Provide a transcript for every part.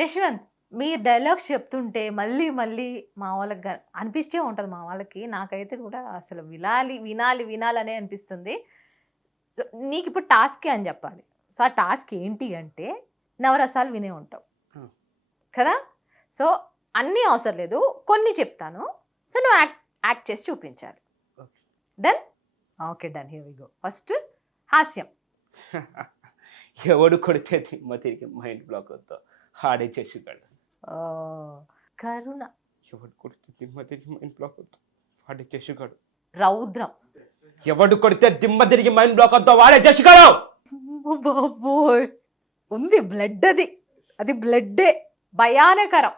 యశ్వంత్ మీ dialogues చెప్తుంటే మళ్ళీ మళ్ళీ మా వాళ్ళకి అనిపిస్తే ఉంటుంది మా వాళ్ళకి. నాకైతే కూడా అసలు వినాలి వినాలి వినాలనే అనిపిస్తుంది. సో నీకు ఇప్పుడు టాస్క్ అని చెప్పాలి. సో ఆ టాస్క్ ఏంటి అంటే నవరసాలు వినే ఉంటావు. కదా? సో అన్నీ అవసరం లేదు. కొన్ని చెప్తాను. సో నువ్వు యాక్ట్ యాక్ట్ చేసి చూపించాలి. Done okay done here we go first హాస్యం. ఎవడు కొడితే తిరిగి మైండ్ బ్లాక్ అవుతా ఆడే చేసిగాడు ఆ, కరుణ ఎవడు కొడితే దిమ్మ తిరిగి మైండ్ బ్లాక్ అవుతా వాడే చేసిగాడు రౌద్రం ఎవడు కొడితే దిమ్మ తిరిగి మైండ్ బ్లాక్ అవుతా వాడే చేసిగాడు బాబోయ్ ఉంది బ్లడ్ అది అది బ్లడ్డే భయానకరం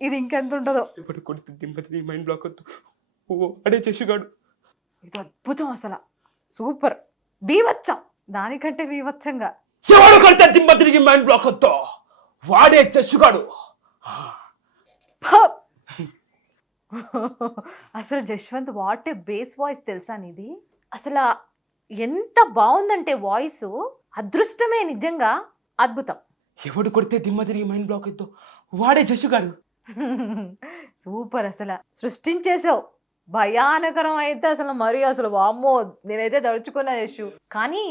ఇది ఇంకెంత ఉంటుందో ఎవడు కొడితే దిమ్మ తిరిగి మైండ్ బ్లాక్ అవుతా వాడే చేసిగాడు ఇది అద్భుతం అసలు సూపర్ బీవచ్చం దానికంటే బీవచ్చంగా ఎవడు కొడితే దిమ్మ తిరిగి మైండ్ బ్లాక్ అవుతా వాడే ఫ! అసలు Jashwanth what a base voice తెలుసా నీది? అసలు ఎంత బాగుందంటే వాయిస్ అదృష్టమే నిజంగా అద్భుతం. ఎవడు కొడితే దిమ్మ తిరిగి మైండ్ బ్లాక్ అవుతా వాడే చేసిగాడు సూపర్ అసలు. సృష్టించేసావు భయానకరం అయితే అసలు మరీ అసలు వామ్మో నేనైతే తడుచుకున్నా యశు కానీ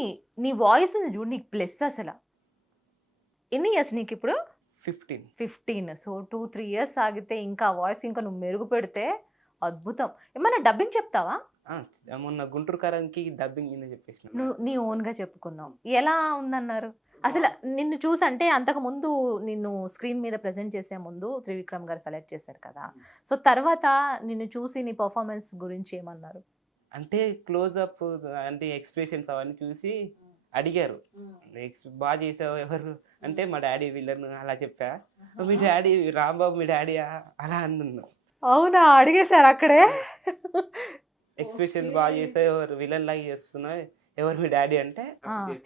నీ వాయిస్ ఉంది చూడు నీకు ప్లస్ అసలు. ఎన్ని ఇయర్స్ నీకు ఇప్పుడు? Fifteen fifteen so two three years ఆగితే ఇంకా వాయిస్ ఇంకా నువ్వు మెరుగు పెడితే అద్భుతం. ఏమన్నా డబ్బింగ్ చెప్తావా? మొన్న గుంటూరు కారానికి డబ్బింగ్ కింద చెప్పేసిన నువ్వు నీ ఓన్గా చెప్పుకున్నావు. ఎలా ఉందన్నారు? అసలు నిన్ను చూసి అంటే అంతకు ముందు నిన్ను స్క్రీన్ మీద ప్రెజెంట్ చేసే ముందు త్రివిక్రమ్ గారు సెలెక్ట్ చేశారు కదా. సో తర్వాత నిన్ను చూసి నీ పర్ఫార్మెన్స్ గురించి ఏమన్నారు? అంటే క్లోజ్ అప్ అంటే ఎక్స్ప్రెషన్స్ అవన్నీ చూసి అడిగారు. నెక్స్ట్ బాగా చేసావు ఎవరు? అంటే మా డాడీ వీళ్ళను అలా చెప్పా. మీ డాడీ రాంబాబు మీ డాడీ అలా అన్నాను. అవునా? అడిగేశారు అక్కడే? ఎక్స్ప్రెషన్ బాగా చేసావు ఎవరు? విలన్ లాగా చేస్తున్నావు. ఎవరు మీ డాడీ? అంటే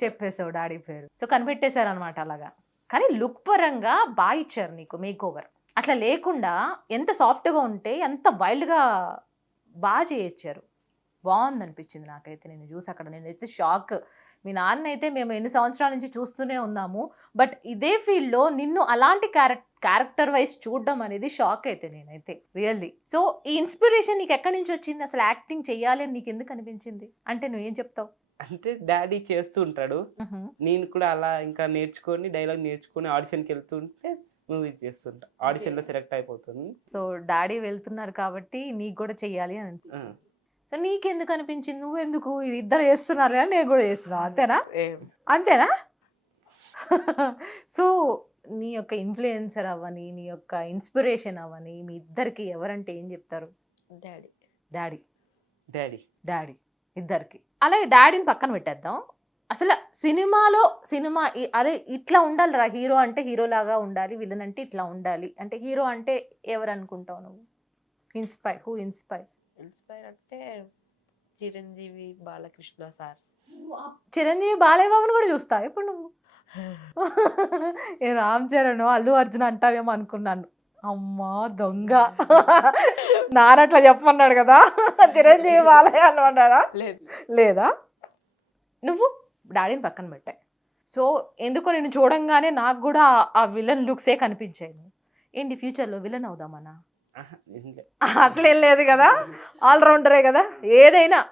చెప్పేసావు డాడీ పేరు. సో కనిపెట్టేశారు అనమాట అలాగా. కానీ లుక్ పరంగా బాగా ఇచ్చారు నీకు మేక్ ఓవర్ అట్లా లేకుండా ఎంత సాఫ్ట్గా ఉంటే ఎంత వైల్డ్గా బాగా చేయించారు. బాగుంది అనిపించింది నాకైతే. నేను చూసి అక్కడ నేనైతే షాక్ మీ నాన్న అయితే మేము ఎన్ని సంవత్సరాల నుంచి చూస్తూనే ఉన్నాము. బట్ ఇదే ఫీల్డ్లో నిన్ను అలాంటి క్యారెక్ క్యారెక్టర్ వైజ్ చూడడం అనేది షాక్ అయితే నేనైతే రియల్లీ. సో ఈ ఇన్స్పిరేషన్ నీకు ఎక్కడి నుంచి వచ్చింది? అసలు యాక్టింగ్ చెయ్యాలి అని నీకు ఎందుకు అనిపించింది? అంటే నువ్వేం చెప్తావు? అంటే డాడీ చేస్తూ ఉంటాడు. నేను కూడా అలా ఇంకా నేర్చుకొని డైలాగ్ నేర్చుకొని ఆడిషన్కి వెళ్తుంటే మూవీ చేస్తుంటా ఆడిషన్లో సెలెక్ట్ అయిపోతుంది. సో డాడీ వెళ్తున్నారు కాబట్టి నీకు కూడా చెయ్యాలి అని సో నీకెందుకు అనిపించింది? నువ్వెందుకు ఇది ఇద్దరు చేస్తున్నారు కానీ నేను కూడా చేస్తున్నావు అంతేనా? అంతేనా? సో నీ యొక్క ఇన్ఫ్లుయెన్సర్ అవ్వని నీ యొక్క ఇన్స్పిరేషన్ అవ్వని మీ ఇద్దరికి ఎవరంటే ఏం చెప్తారు? డాడీ. డాడీ. డాడీ. డాడీ. ఇద్దరికి. అలాగే డాడీని పక్కన పెట్టేద్దాం. అసలు సినిమాలో సినిమా అరే ఇట్లా ఉండాలి రా హీరో అంటే హీరో లాగా ఉండాలి విలన్ అంటే ఇట్లా ఉండాలి. అంటే హీరో అంటే ఎవరు అనుకుంటావు నువ్వు? Inspire who inspire? ఇన్స్పైర్ అంటే చిరంజీవి బాలకృష్ణ సార్. చిరంజీవి బాలయ్య బాబుని కూడా చూస్తా ఇప్పుడు నువ్వు? ఏ రామ్ చరణ్ అల్లు అర్జున్ అంటావేమో అనుకున్నాను. అమ్మా దొంగ. నానట్లా చెప్పమన్నాడు కదా? చిరంజీవి బాలయ్య అనమన్నాడా లేదు. లేదా? నువ్వు డాడీని పక్కన పెట్టాయి. సో ఎందుకో నేను చూడంగానే నాకు కూడా ఆ- విలన్ లుక్సే కనిపించాయి. ఏంటి ఫ్యూచర్లో విలన్ అవుదామన్నా. అట్లేం లేదు కదా? ఆల్రౌండరే కదా? ఏదైనా.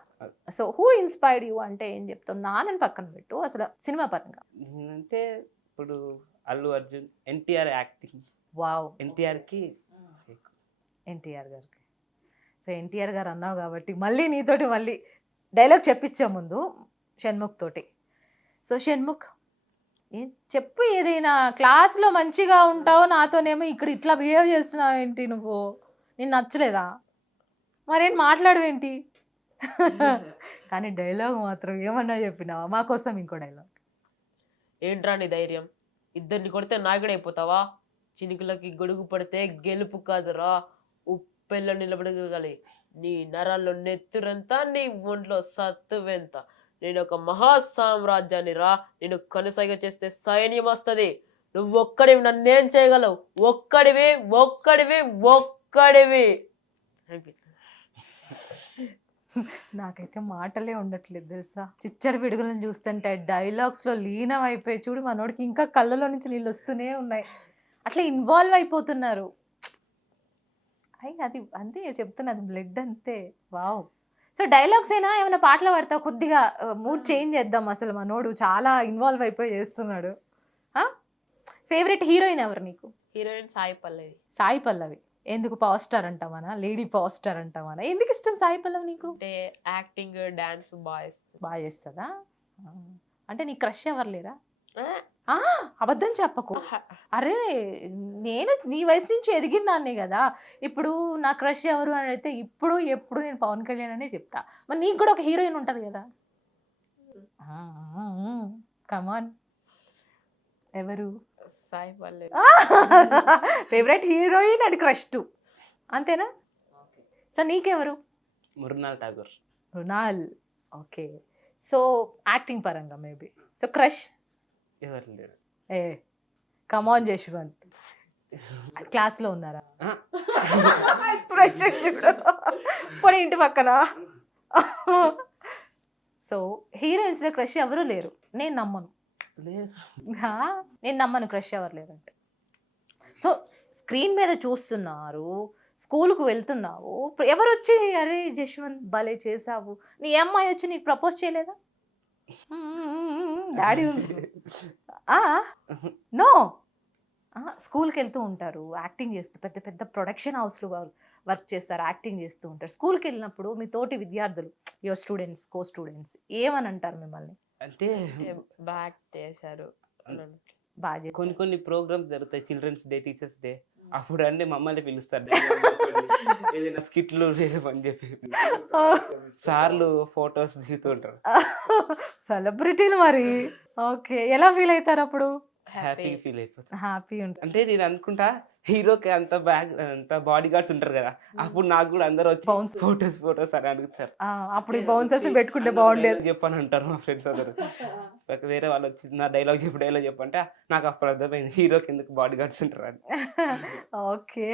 సో హూ ఇన్స్పైర్డ్ యూ అంటే ఏం చెప్తావు? నాన్నని పక్కన పెట్టు అసలు సినిమా పరంగా. నేనంటే ఇప్పుడు Allu Arjun NTR acting. Wow. ఎన్టీఆర్కి ఎన్టీఆర్ గారికి. సో ఎన్టీఆర్ గారు అన్నావు కాబట్టి మళ్ళీ నీతోటి మళ్ళీ డైలాగ్ చెప్పించే ముందు షణ్ముఖ్ తోటి. సో షణ్ముఖ్ ఏం చెప్పు ఏదైనా. క్లాస్లో మంచిగా ఉంటావు నాతోనేమో ఇక్కడ ఇట్లా బిహేవ్ చేస్తున్నావు ఏంటి నువ్వు? నేను నచ్చలేదా? మరేం మాట్లాడవేంటి కానీ డైలాగ్ మాత్రం ఏమన్నా చెప్పినావా? మా కోసం ఇంకో డైలాగ్. ఏంట్రా నీ ధైర్యం? ఇద్దరిని కొడితే నాయకుడు అయిపోతావా? చినుకులకి గొడుగు పడితే గెలుపు కాదురా. ఉప్పెల్లో నిలబడగలి నీ నరాల్లో నెత్తురంతా నీ ఒంట్లో సత్తువెంత? నేను ఒక మహా సామ్రాజ్యాన్ని రా నేను కొనసాగ చేస్తే సైన్యం వస్తుంది. నువ్వు ఒక్కడివి నన్నేం చేయగలవు? ఒక్కడివి ఒక్కడివి ఒక్కడివి. నాకైతే మాటలే ఉండట్లేదు తెలుసా? చిచ్చర పిడుగులను చూస్తుంటే డైలాగ్స్లో లీనం అయిపోయి చూడు మనోడికి ఇంకా కళ్ళలో నుంచి నీళ్ళు వస్తూనే ఉన్నాయి. అట్లా ఇన్వాల్వ్ అయిపోతున్నారు. అయ్యి అది అంతే చెప్తున్నది బ్లడ్ అంతే. వావ్ సో డైలాగ్స్ అయినా ఏమైనా పాటలు పాడతావు కొద్దిగా మూడ్ చేంజ్ చేద్దాం అసలు మనోడు. చాలా ఇన్వాల్వ్ అయిపోయి చేస్తున్నాడు. ఫేవరెట్ హీరోయిన్ ఎవరు నీకు? హీరోయిన్ సాయి పల్లవి. సాయి పల్లవి. ఎందుకు పవర్ స్టార్ అంటావనా? లేడీ పవర్ స్టార్ అంటావనా? ఎందుకు ఇష్టం సాయి పల్లవి నీకు? అంటే యాక్టింగ్ డాన్స్ బాయ్స్ బాగా చేస్తుందా. అంటే నీ క్రష్ ఎవరు లేరా? అబద్ధం చెప్పకు. అరే నేను నీ వయసు నుంచి ఎదిగిన దాన్నే కదా. ఇప్పుడు నా క్రష్ ఎవరు అని అయితే ఇప్పుడు ఎప్పుడు నేను పవన్ కళ్యాణ్ అనే చెప్తా. మరి నీకు కూడా ఒక హీరోయిన్ ఉంటుంది కదా. కమాన్ ఎవరు? Sai favourite heroine and crush too. అంతేనా? సో నీకెవరు? Mrunal Thakur. Mrunal okay. So acting పరంగా మేబీ సో క్రష్? ఎవరు లేరు. ఏ కమాన్ జశ్వంత్ క్లాస్లో ఉన్నారా? ఆ, Expression చూడు. పోనీ ఇంటి పక్కన? సో హీరోయిన్స్లో క్రష్ ఎవరు లేరు. నేను నమ్మను? నేను నమ్మను క్రష్ ఎవరు లేరంటే. సో స్క్రీన్ మీద చూస్తున్నారు స్కూల్కు వెళ్తున్నావు. ఎవరు వచ్చి అరే జశ్వంత్ భలే చేసావు. నీ అమ్మాయి వచ్చి నీకు ప్రపోజ్ చేయలేదా? Daddy no. స్కూల్కి వెళ్తూ ఉంటారు. యాక్టింగ్ చేస్తూ పెద్ద పెద్ద ప్రొడక్షన్ హౌస్లో వర్క్ చేస్తారు యాక్టింగ్ చేస్తూ ఉంటారు. స్కూల్కి వెళ్ళినప్పుడు మీ తోటి విద్యార్థులు యువర్ స్టూడెంట్స్ కో స్టూడెంట్స్ ఏమని అంటారు మిమ్మల్ని? అంటే బ్యాక్ చేశారు. బాగా. కొన్ని కొన్ని ప్రోగ్రామ్స్ జరుగుతాయి. చిల్డ్రన్స్ డే టీచర్స్ డే అప్పుడు అంటే మమ్మల్ని పిలుస్తారు. ఏదైనా స్కిట్లు అని చెప్పి సార్లు ఫొటోస్ దిగుతుంటారు సెలబ్రిటీలు మరి. ఓకే. ఎలా ఫీల్ అవుతారు అప్పుడు? హ్యాపీ ఫీల్ అయిపోతుంది హ్యాపీ ఉంటుంది అంటే నేను అనుకుంటా హీరోకి అంత బ్యాగ్ అంత బాడీ గార్డ్స్ ఉంటారు కదా అప్పుడు నాకు కూడా అందరూ వచ్చి. ఫొటోస్ ఫొటోస్ అని అడుగుతారు. అప్పుడు బౌన్సర్స్ పెట్టుకుంటే "అన్న, బాగుండేది. చెప్పని అంటారు మా ఫ్రెండ్స్ అందరు. వేరే వాళ్ళు వచ్చి నా డైలాగ్ చెప్పు డైలాగ్ చెప్పంటే నాకు అప్పుడు అర్థమైంది హీరోకి ఎందుకు బాడీ గార్డ్స్ ఉంటారు అని. ఓకే.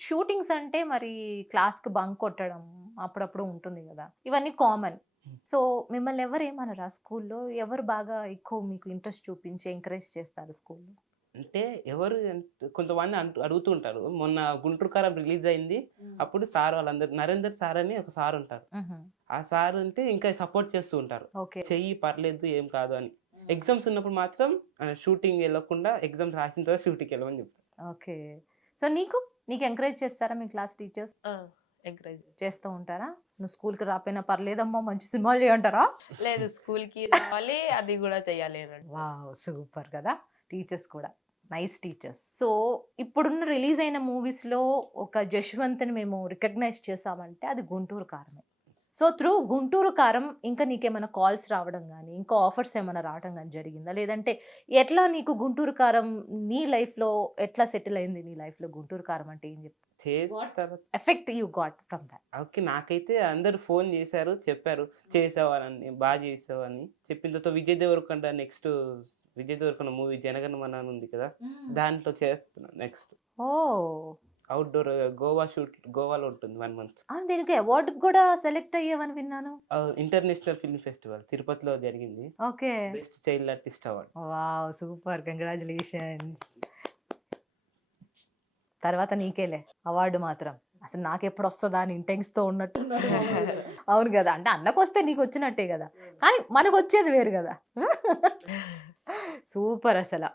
షూటింగ్స్ అంటే మరి క్లాస్కి బంక్ కొట్టడం అప్పుడప్పుడు ఉంటుంది కదా ఇవన్నీ కామన్ సో మిమ్మల్ని ఎవరు ఏమనరా స్కూల్లో? ఎవరు బాగా ఎక్కువ మీకు ఇంట్రెస్ట్ చూపించి ఎంకరేజ్ చేస్తారు స్కూల్లో? అంటే ఎవరు కొంతమంది అంటు అడుగుతూ ఉంటారు. మొన్న గుంటూరు కారం రిలీజ్ అయింది. అప్పుడు సార్ వాళ్ళందరూ నరేందర్ సార్ అని ఒక సార్ ఉంటారు. ఆ సార్ అంటే ఇంకా సపోర్ట్ చేస్తూ ఉంటారు. ఓకే. చెయ్యి పర్లేదు ఏం కాదు అని. ఎగ్జామ్స్ ఉన్నప్పుడు మాత్రం షూటింగ్ వెళ్ళకుండా ఎగ్జామ్స్ రాసిన తర్వాత షూటింగ్కి వెళ్ళమని చెప్తారు. ఓకే. సో నీకు నీకు ఎంకరేజ్ చేస్తారా మీ క్లాస్ టీచర్స్? ఎంకరేజ్ చేస్తూ ఉంటారా? నువ్వు స్కూల్కి రాపోయినా పర్లేదమ్మా మంచి సినిమాలు చేయంటారా లేదు స్కూల్కి రావాలి అది కూడా అంటారు. వావ్ సూపర్ కదా. టీచర్స్ కూడా. నైస్ టీచర్స్ సో ఇప్పుడున్న రిలీజ్ అయిన మూవీస్లో ఒక జశ్వంత్ని మేము రికగ్నైజ్ చేసామంటే అది గుంటూరు కారమే. సో త్రూ గుంటూరు కారం ఇంకా నీకేమైనా కాల్స్ రావడం కానీ ఇంకా ఆఫర్స్ ఏమైనా రావడం కానీ జరిగిందా? లేదంటే ఎట్లా నీకు గుంటూరు కారం నీ లైఫ్లో ఎట్లా సెటిల్ అయింది నీ లైఫ్లో గుంటూరు కారం అంటే ఏం చెప్తా చేస్తారు effect you got from that okay నాకైతే అందరు ఫోన్ చేశారు చెప్పారు చేసావని బాగా చేసావని చెప్పిన తర్వాత విజయ్ దేవరకొండ నెక్స్ట్ విజయ్ దేవరకొండ మూవీ జనగణమన ఉంది కదా దాంట్లో చేస్తున్నాను నెక్స్ట్. ఓ. అవుట్డోర్ గోవా షూట్ గోవాలో ఉంటుంది వన్ మంత్. దీనికి అవార్డు కూడా సెలెక్ట్ అయ్యావని విన్నాను. ఇంటర్నేషనల్ ఫిల్మ్ ఫెస్టివల్ తిరుపతిలో జరిగింది. Okay. Best child artist award wow super congratulations తర్వాత నీకేలే అవార్డు మాత్రం. అసలు నాకు ఎప్పుడు వస్తుందా అని ఇంటెన్స్తో ఉన్నట్టు. అవును కదా అంటే అన్నకు వస్తే నీకు వచ్చినట్టే కదా కానీ మనకు వచ్చేది వేరు కదా. సూపర్ అసలు